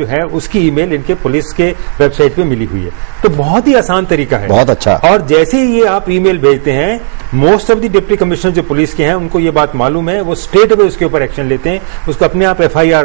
जो है उसकी ईमेल इनके पुलिस के वेबसाइट पे मिली हुई है। तो बहुत ही आसान तरीका है, बहुत अच्छा। और जैसे ही ये आप ईमेल भेजते हैं, most of the deputy commissioner जो पुलिस के हैं उनको ये बात मालूम है, वो स्ट्रेट अवे उसके ऊपर एक्शन लेते हैं, उसको अपने आप FIR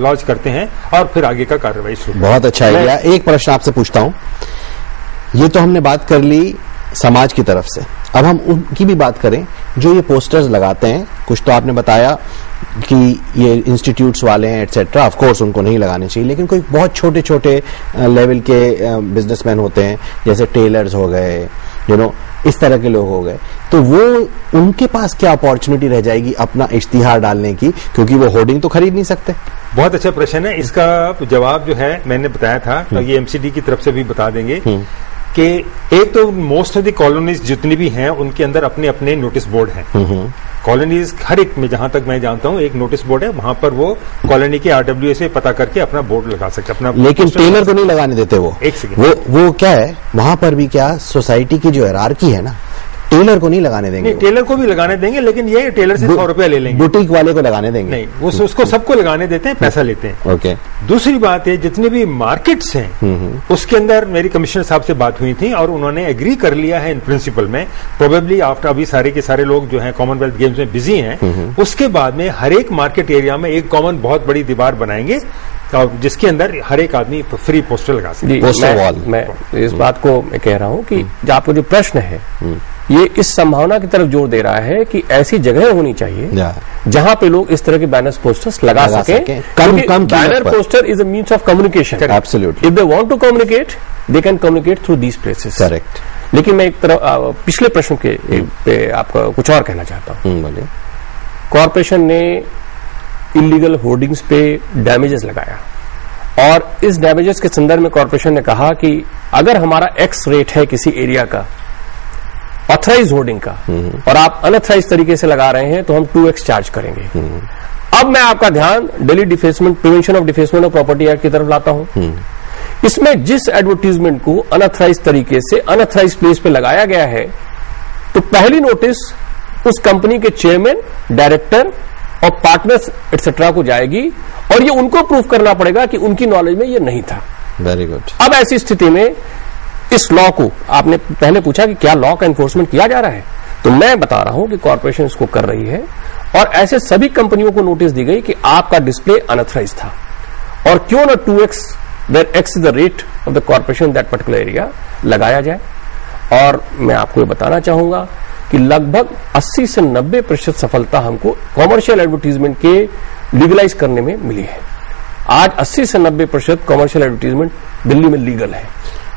लॉन्च करते हैं और फिर आगे का कार्रवाई शुरू। बहुत अच्छा आइडिया। एक प्रश्न आपसे पूछता हूं, ये तो हमने बात कर ली समाज की तरफ से, अब हम उनकी भी बात करें जो ये पोस्टर्स लगाते हैं। कुछ तो आपने बताया कि ये इंस्टीट्यूट्स वाले हैं एटसेट्रा, ऑफ कोर्स उनको नहीं लगाने चाहिए, लेकिन कोई बहुत छोटे छोटे लेवल के बिजनेसमैन होते हैं, जैसे टेलर्स हो गए, इस तरह के लोग हो गए, तो वो उनके पास क्या अपॉर्चुनिटी रह जाएगी अपना इश्तिहार डालने की, क्योंकि वो होर्डिंग तो खरीद नहीं सकते। बहुत अच्छा प्रश्न है। इसका जवाब जो है मैंने बताया था, तो ये MCD की तरफ से भी बता देंगे कि एक तो मोस्ट ऑफ द कॉलोनीज जितनी भी हैं उनके अंदर अपने अपने नोटिस बोर्ड हैं। कॉलोनीज हर एक में, जहां तक मैं जानता हूं, एक नोटिस बोर्ड है, वहां पर वो कॉलोनी के RWA से पता करके अपना बोर्ड लगा सकते अपना। लेकिन टेलर को नहीं लगाने देते वो। एक सेकंड, वो क्या है, वहां पर भी क्या सोसाइटी की जो हायरार्की है ना, टेलर को नहीं लगाने देंगे। नहीं, टेलर को भी लगाने देंगे, लेकिन ये टेलर से 100 रुपया ले लेंगे। बुटीक वाले को लगाने देंगे नहीं, उसको सबको लगाने देते हैं, पैसा लेते हैं। ओके। दूसरी बात है, जितने भी मार्केट्स हैं उसके अंदर मेरी कमिश्नर साहब से बात हुई थी और उन्होंने एग्री कर लिया है इन प्रिंसिपल में। प्रोबेबली आफ्टर अभी सारे के सारे लोग जो हैं कॉमनवेल्थ गेम्स में बिजी हैं, उसके बाद में हर एक मार्केट एरिया में एक कॉमन बहुत बड़ी दीवार बनाएंगे जिसके अंदर हर एक आदमी फ्री पोस्टर लगा सके, पोस्टर वॉल। मैं इस बात को मैं कह रहा हूं कि आपका जो प्रश्न है ये इस संभावना की तरफ जोर दे रहा है कि ऐसी जगह होनी चाहिए जहां पे लोग इस तरह के बैनर्स पोस्टर्स लगा सकें। कम banner poster is a means of communication. Absolutely. If they want to communicate they can communicate through these places. Correct. लेकिन मैं एक तरफ पिछले प्रश्न के पे आपका कुछ और कहना चाहता हूं। बोलिए। कॉर्पोरेशन ने इलीगल होर्डिंग्स पे डैमेजेस लगाया, और इस डैमेजेस के संदर्भ में कॉर्पोरेशन ने कहा कि अगर हमारा X रेट है किसी एरिया का ऑथराइज होर्डिंग का, और आप अनऑथराइज तरीके से लगा रहे हैं, तो हम 2x चार्ज करेंगे। अब मैं आपका ध्यान Delhi defacement prevention of defacement of property act की तरफ लाता हूं। इसमें जिस एडवर्टीजमेंट को अनऑथराइज तरीके से अनऑथराइज प्लेस पे लगाया गया है, तो पहली नोटिस उस कंपनी के चेयरमैन, डायरेक्टर और पार्टनर्स एटसेट्रा को जाएगी, और ये उनको प्रूव करना पड़ेगा कि उनकी नॉलेज में ये नहीं था। Very good. अब ऐसी स्थिति में इस लॉ को, आपने पहले पूछा कि क्या लॉ का एनफोर्समेंट किया जा रहा है, तो मैं बता रहा हूं कि कॉर्पोरेशन इसको कर रही है, और ऐसे सभी कंपनियों को नोटिस दी गई कि आपका डिस्प्ले अनऑथराइज था, और क्यों ना 2x where x is the rate of the corporation that particular area लगाया जाए। और मैं आपको ये बताना चाहूंगा कि लगभग 80 से 90% सफलता हमको कॉमर्शियल एडवर्टीजमेंट के लीगलाइज करने में मिली है। आज 80 से 90% कॉमर्शियल एडवर्टीजमेंट दिल्ली में लीगल है।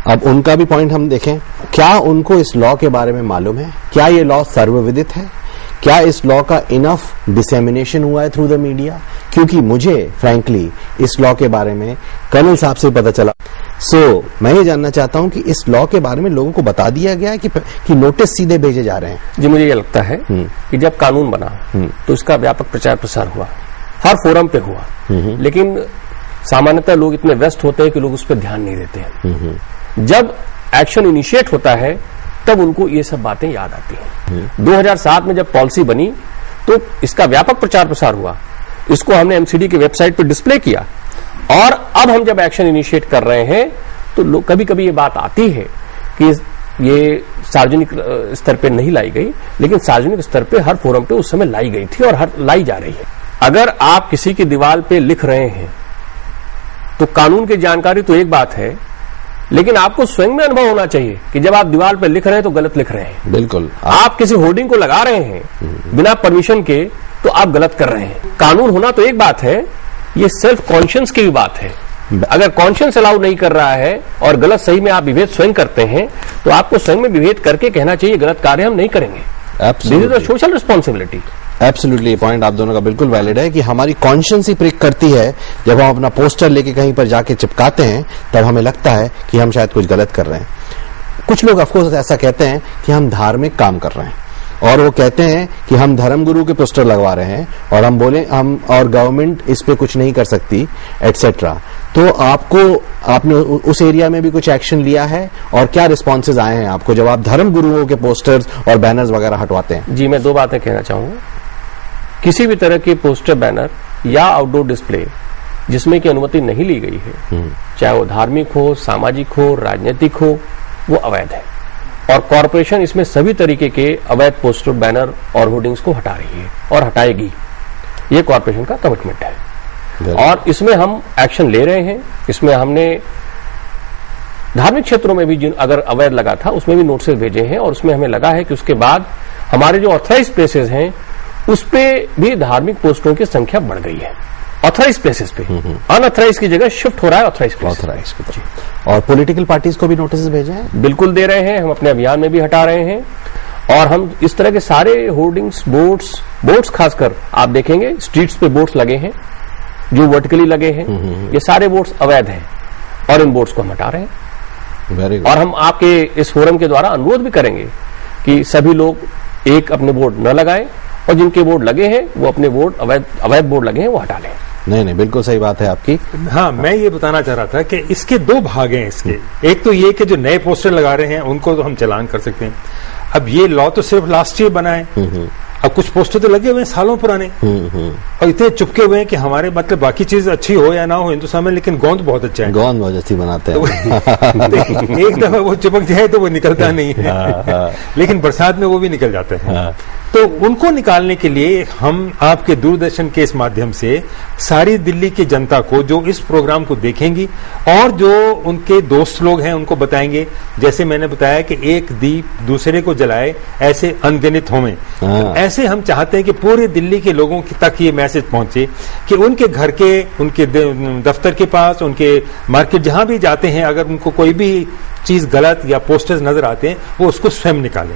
अब उनका भी पॉइंट हम देखें, क्या उनको इस लॉ के बारे में मालूम है? क्या ये लॉ सर्वविदित है? क्या इस लॉ का इनफ डिसेमिनेशन हुआ है थ्रू द मीडिया? क्योंकि मुझे फ्रैंकली इस लॉ के बारे में कर्नल साहब से पता चला। मैं ये जानना चाहता हूं कि इस लॉ के बारे में लोगों को बता दिया गया है कि नोटिस सीधे भेजे जा रहे हैं। जी, मुझे ये लगता है कि जब कानून बना तो इसका व्यापक प्रचार प्रसार हुआ, हर फोरम पे हुआ, लेकिन सामान्यतः लोग इतने व्यस्त होते हैं कि लोग उस पर ध्यान नहीं देते हैं। जब एक्शन इनिशिएट होता है तब उनको ये सब बातें याद आती हैं। 2007 में जब पॉलिसी बनी तो इसका व्यापक प्रचार प्रसार हुआ, इसको हमने MCD की वेबसाइट पर डिस्प्ले किया, और अब हम जब एक्शन इनिशिएट कर रहे हैं तो लोग कभी कभी ये बात आती है कि ये सार्वजनिक स्तर पे नहीं लाई गई, लेकिन सार्वजनिक स्तर पे हर फोरम पे उस समय लाई गई थी और लाई जा रही है। अगर आप किसी की दीवार पे लिख रहे हैं तो कानून की जानकारी तो एक बात है, लेकिन आपको स्वयं में अनुभव होना चाहिए कि जब आप दीवार पर लिख रहे हैं तो गलत लिख रहे हैं। बिल्कुल। आप किसी होर्डिंग को लगा रहे हैं बिना परमिशन के तो आप गलत कर रहे हैं। कानून होना तो एक बात है, ये सेल्फ कॉन्शियस की भी बात है। अगर कॉन्शियस अलाउ नहीं कर रहा है और गलत सही में आप विभेद स्वयं करते हैं, तो आपको स्वयं में विभेद करके कहना चाहिए गलत कार्य हम नहीं करेंगे। This is a social responsibility. Absolutely, point आप दोनों का बिल्कुल वैलिड है कि हमारी कॉन्शियस ही प्रिक करती है। जब हम अपना पोस्टर लेके कहीं पर जाके चिपकाते हैं तब हमें लगता है कि हम शायद कुछ गलत कर रहे हैं। कुछ लोग ऑफकोर्स ऐसा कहते हैं कि हम धार्मिक काम कर रहे हैं, और वो कहते हैं कि हम धर्मगुरु के पोस्टर लगवा रहे हैं और हम बोले हम और गवर्नमेंट इस पे कुछ नहीं कर सकती एटसेट्रा। तो आपने उस एरिया में भी कुछ एक्शन लिया है, और क्या रिस्पॉन्सेज आए हैं आपको जब आप धर्मगुरुओं के पोस्टर्स और बैनर्स वगैरह हटवाते हैं? जी, मैं 2 बातें कहना चाहूंगा। किसी भी तरह के पोस्टर, बैनर या आउटडोर डिस्प्ले जिसमें की अनुमति नहीं ली गई है, चाहे वो धार्मिक हो, सामाजिक हो, राजनीतिक हो, वो अवैध है। और कॉरपोरेशन इसमें सभी तरीके के अवैध पोस्टर, बैनर और होर्डिंग्स को हटा रही है और हटाएगी। ये कॉरपोरेशन का कमिटमेंट है और इसमें हम एक्शन ले रहे हैं। इसमें हमने धार्मिक क्षेत्रों में भी जिन अगर अवैध लगा था उसमें भी नोटिस भेजे हैं और उसमें हमें लगा है कि उसके बाद हमारे जो ऑथराइज प्लेसेस हैं उस पे भी धार्मिक पोस्टरों की संख्या बढ़ गई है। ऑथराइज प्लेसेस पे अनऑथराइज की जगह शिफ्ट हो रहा है ऑथराइज की तरफ। और पॉलिटिकल पार्टीज को भी नोटिस भेजे हैं? बिल्कुल दे रहे हैं, हम अपने अभियान में भी हटा रहे हैं। और हम इस तरह के सारे होर्डिंग्स, बोर्ड्स खासकर आप देखेंगे स्ट्रीट्स पे बोर्ड्स लगे हैं जो वर्टिकली लगे हैं, ये सारे बोर्ड्स अवैध हैं और इन बोर्ड्स को हम हटा रहे हैं। और हम आपके इस फोरम के द्वारा अनुरोध भी करेंगे कि सभी लोग एक अपने बोर्ड न लगाएं और जिनके बोर्ड लगे हैं वो अपने बोर्ड अवैध बोर्ड लगे हैं वो हटा लें। नहीं, बिल्कुल सही बात है आपकी। हाँ, मैं ये बताना चाह रहा था कि इसके दो भाग हैं इसके। एक तो ये कि जो नए पोस्टर लगा रहे हैं उनको तो हम चालान कर सकते हैं। अब ये लॉ तो सिर्फ लास्ट ईयर बना है, अब कुछ पोस्टर तो लगे हुए हैं सालों पुराने और इतने चुपके हुए हैं कि हमारे मतलब बाकी चीज अच्छी हो या ना हो हिंदुस्तान में, लेकिन गोंद बहुत अच्छा है, गोंद बहुत अच्छी बनाते हैं। तो एक दफा वो चिपक जाए तो वो निकलता नहीं है, लेकिन बरसात में वो भी निकल जाते हैं। तो उनको निकालने के लिए हम आपके दूरदर्शन के इस माध्यम से सारी दिल्ली की जनता को जो इस प्रोग्राम को देखेंगी और जो उनके दोस्त लोग हैं उनको बताएंगे, जैसे मैंने बताया कि एक दीप दूसरे को जलाए ऐसे अनगिनत हों। तो ऐसे हम चाहते हैं कि पूरे दिल्ली के लोगों तक ये मैसेज पहुंचे कि उनके घर के, उनके दफ्तर के पास, उनके मार्केट जहां भी जाते हैं, अगर उनको कोई भी चीज गलत या पोस्टर्स नजर आते हैं वो उसको स्वयं निकालें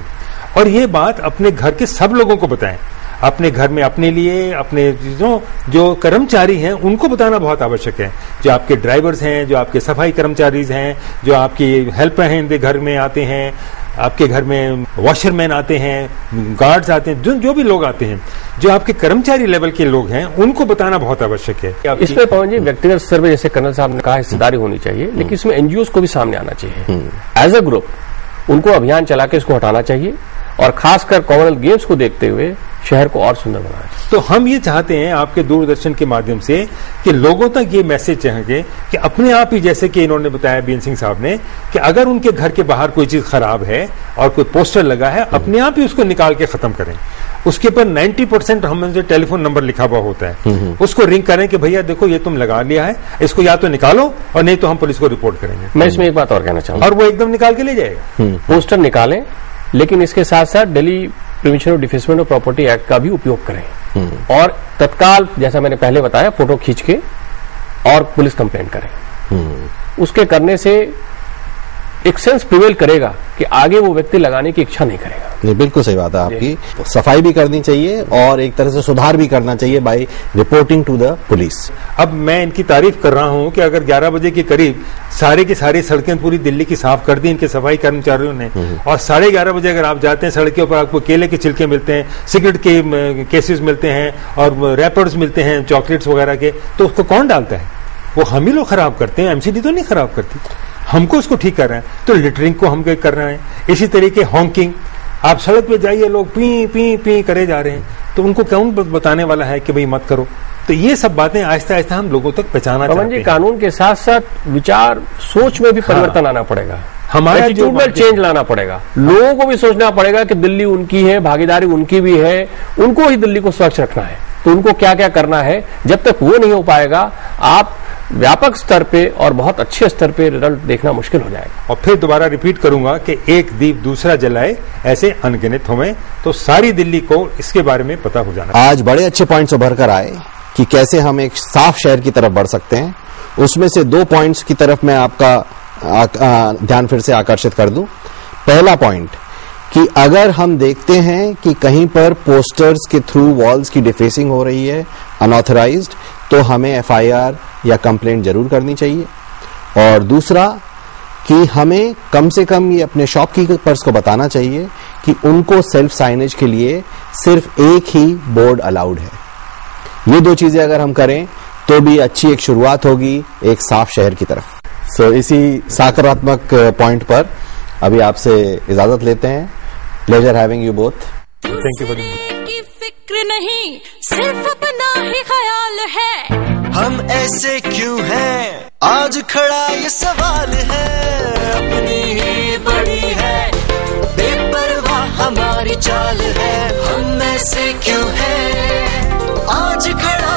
और ये बात अपने घर के सब लोगों को बताएं। अपने घर में अपने लिए, अपने जो कर्मचारी हैं उनको बताना बहुत आवश्यक है। जो आपके ड्राइवर्स हैं, जो आपके सफाई कर्मचारी हैं, जो आपकी हेल्पर हैं, घर में आते हैं, आपके घर में वॉशरमैन आते हैं, गार्ड्स आते हैं, जो भी लोग आते हैं, जो आपके कर्मचारी लेवल के लोग हैं उनको बताना बहुत आवश्यक है। इसमें पवन जी व्यक्तिगत स्तर पर जैसे कर्नल साहब ने कहा हिस्सेदारी होनी चाहिए, लेकिन इसमें एनजीओज को भी सामने आना चाहिए। एज अ ग्रुप उनको अभियान चला के इसको हटाना चाहिए और खासकर कॉमनवेल्थ गेम्स को देखते हुए शहर को और सुंदर बनाना चाहिए। तो हम ये चाहते हैं आपके दूरदर्शन के माध्यम से कि लोगों तक ये मैसेज चाहेंगे कि अपने आप ही, जैसे कि इन्होंने बताया बीएन सिंह साहब ने, कि अगर उनके घर के बाहर कोई चीज खराब है और कोई पोस्टर लगा है, अपने आप ही उसको निकाल के खत्म करें। उसके ऊपर 90% हमसे टेलीफोन नंबर लिखा हुआ होता है, उसको रिंग करें कि भैया देखो ये तुम लगा लिया है, इसको या तो निकालो और नहीं तो हम पुलिस को रिपोर्ट करेंगे। मैं इसमें एक बात और कहना चाहूंगा, और वो एकदम निकाल के ले जाएगा। पोस्टर निकालें, लेकिन इसके साथ साथ दिल्ली प्रिवेंशन और डिफेसमेंट ऑफ प्रॉपर्टी एक्ट का भी उपयोग करें और तत्काल, जैसा मैंने पहले बताया, फोटो खींच के और पुलिस कंप्लेंट करें। उसके करने से एक सेंस प्रिवेल करेगा कि आगे वो व्यक्ति लगाने की इच्छा नहीं करेगा। नहीं, बिल्कुल सही बात है आपकी। सफाई भी करनी चाहिए और एक तरह से सुधार भी करना चाहिए by reporting to the police. अब मैं इनकी तारीफ कर रहा हूं कि अगर 11 बजे के करीब सारे की सारी सड़कें पूरी दिल्ली की साफ कर दी इनके सफाई कर्मचारियों ने, और 11:30 बजे अगर आप जाते हैं सड़क के ऊपर आपको केले के छिलके मिलते हैं, सिगरेट के केसेस मिलते हैं और रैपर्स मिलते हैं चॉकलेट्स वगैरह के, तो उसको कौन डालता है? वो हम ही लोग खराब करते हैं, एमसीडी तो नहीं खराब करती, हमको उसको ठीक कर रहे हैं। तो लिटरिंग को हम कर रहे हैं। इसी तरीके हॉन्किंग, आप सड़क पे जाइए, लोग पी पी पी करे जा रहे हैं, तो उनको कौन बताने वाला है कि भाई मत करो? तो ये सब बातें आहिस्ता आहिस्ता हम लोगों तक पहुंचाना चाहते हैं। कानून के साथ साथ विचार, सोच में भी परिवर्तन आना पड़ेगा, हमारा एटीट्यूडल चेंज लाना पड़ेगा। लोगों को भी सोचना पड़ेगा कि दिल्ली उनकी है, भागीदारी उनकी भी है, उनको ही दिल्ली को स्वच्छ रखना है, तो उनको क्या क्या करना है। जब तक वो नहीं हो पाएगा, आप व्यापक स्तर पे और बहुत अच्छे स्तर पे रिजल्ट देखना मुश्किल हो जाएगा। और फिर दोबारा रिपीट करूंगा कि एक दीप दूसरा जलाए ऐसे अनगिनत हों, तो सारी दिल्ली को इसके बारे में पता हो जाना। आज बड़े अच्छे पॉइंट्स उभर कर आए कि कैसे हम एक साफ शहर की तरफ बढ़ सकते हैं। उसमें से 2 पॉइंट्स की तरफ मैं आपका ध्यान फिर से आकर्षित कर दूं। पहला पॉइंट कि अगर हम देखते हैं कि कहीं पर पोस्टर्स के थ्रू वॉल्स की डिफेसिंग हो रही है अनऑथराइज्ड, तो हमें एफआईआर या कंप्लेंट जरूर करनी चाहिए। और दूसरा कि हमें कम से कम ये अपने शॉपकीपर्स को बताना चाहिए कि उनको सेल्फ साइनेज के लिए सिर्फ एक ही बोर्ड अलाउड है। ये 2 चीजें अगर हम करें तो भी अच्छी एक शुरुआत होगी एक साफ शहर की तरफ। सो इसी सकारात्मक पॉइंट पर अभी आपसे इजाजत लेते हैं। Pleasure having you both. Thank you. फिक्र नहीं, सिर्फ अपना ही ख्याल है। हम ऐसे क्यों हैं, आज खड़ा ये सवाल है, अपनी ही बड़ी है, बेपरवाह हमारी चाल है, हम ऐसे क्यों हैं, आज खड़ा